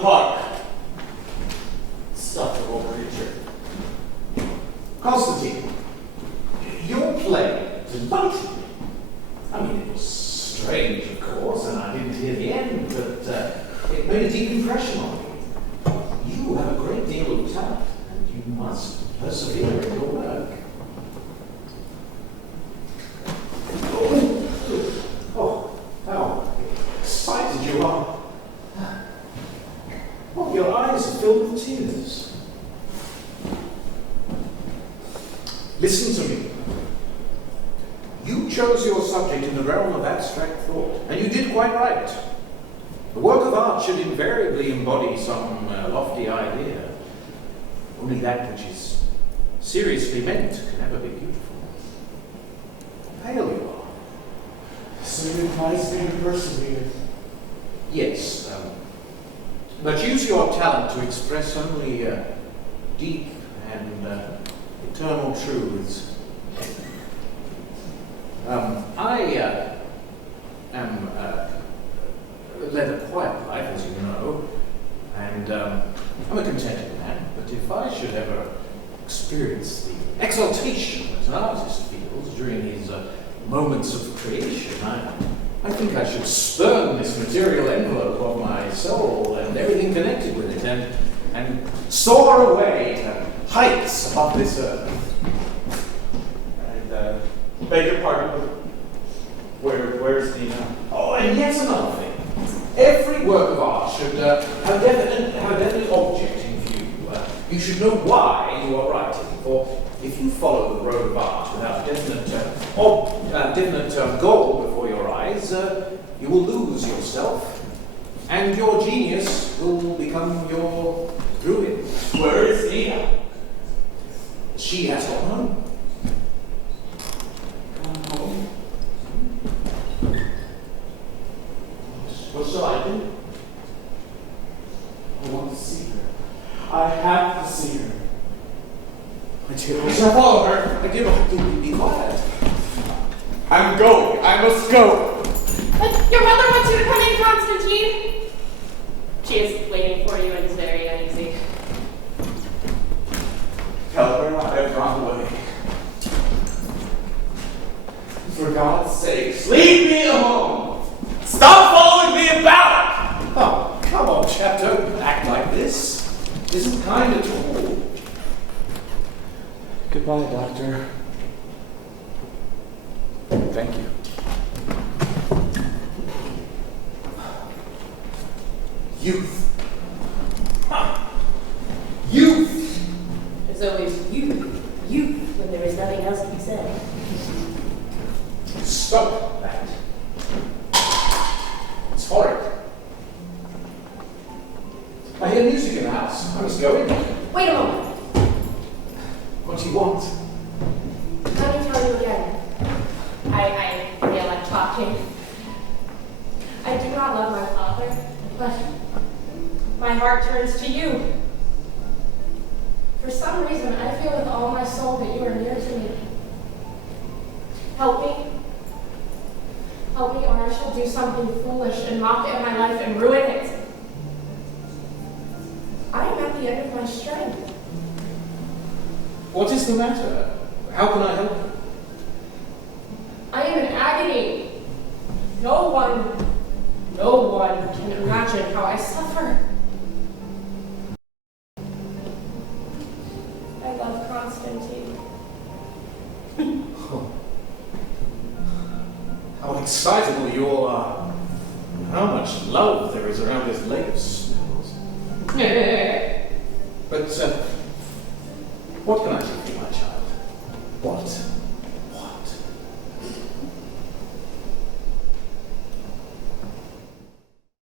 park. Insufferable creature. Constantine, your play delighted me. I mean, it was strange, of course, and I didn't hear the end, but it made a deep impression on me. You have a great deal of talent, and you must persevere in your work. Oh, how excited you are. Oh, your eyes are filled with tears. Listen to me. You chose your subject in the realm of abstract thought, and you did quite right. The work of art should invariably embody some lofty idea. Only that which is seriously meant can ever be beautiful. Pale you are. So it implies me to persevere. Yes, but use your talent to express only deep and eternal truths. I am led a quiet life, as you know, and I'm a contented man, but if I should ever experience the exaltation that an artist feels during his moments of creation, I think I should spurn this material envelope of my soul and everything connected with it and soar away to heights above this earth. And beg your pardon, where's the... Oh, and yet another thing. Every work of art should have a definite object in view. You should know why you are writing, for if you follow the road of art without a definite goal before your eyes, you will lose yourself, and your genius will become your ruin. Where is Nia? She has gone home. What shall I do? I want to see her. I have to see her. I shall follow her. I do not be quiet. I'm going. I must go. But your mother wants you to come in, Constantine. She is waiting for you and is very uneasy. Tell her I have gone away. For God's sake, leave me alone. Stop following me about. Oh, come on, chap, don't act like this. It isn't kind at all. Goodbye, Doctor. Thank you. Youth. Youth. There's always youth, when there is nothing else to be said. Stop that. It's horrid. I hear music in the house. I must go in. Wait a moment. What do you want? Let me tell you again. I feel like talking. I do not love my father, but my heart turns to you. For some reason, I feel with all my soul that you are near to me. Help me. Help me, or I shall do something foolish and mock at my life and ruin it. I am at the end of my strength. What is the matter? How can I help you? I am in agony. No one can imagine how I suffer. I love Constantine. How excitable you all are. How much love there is around this lake of smells. But, what can I do?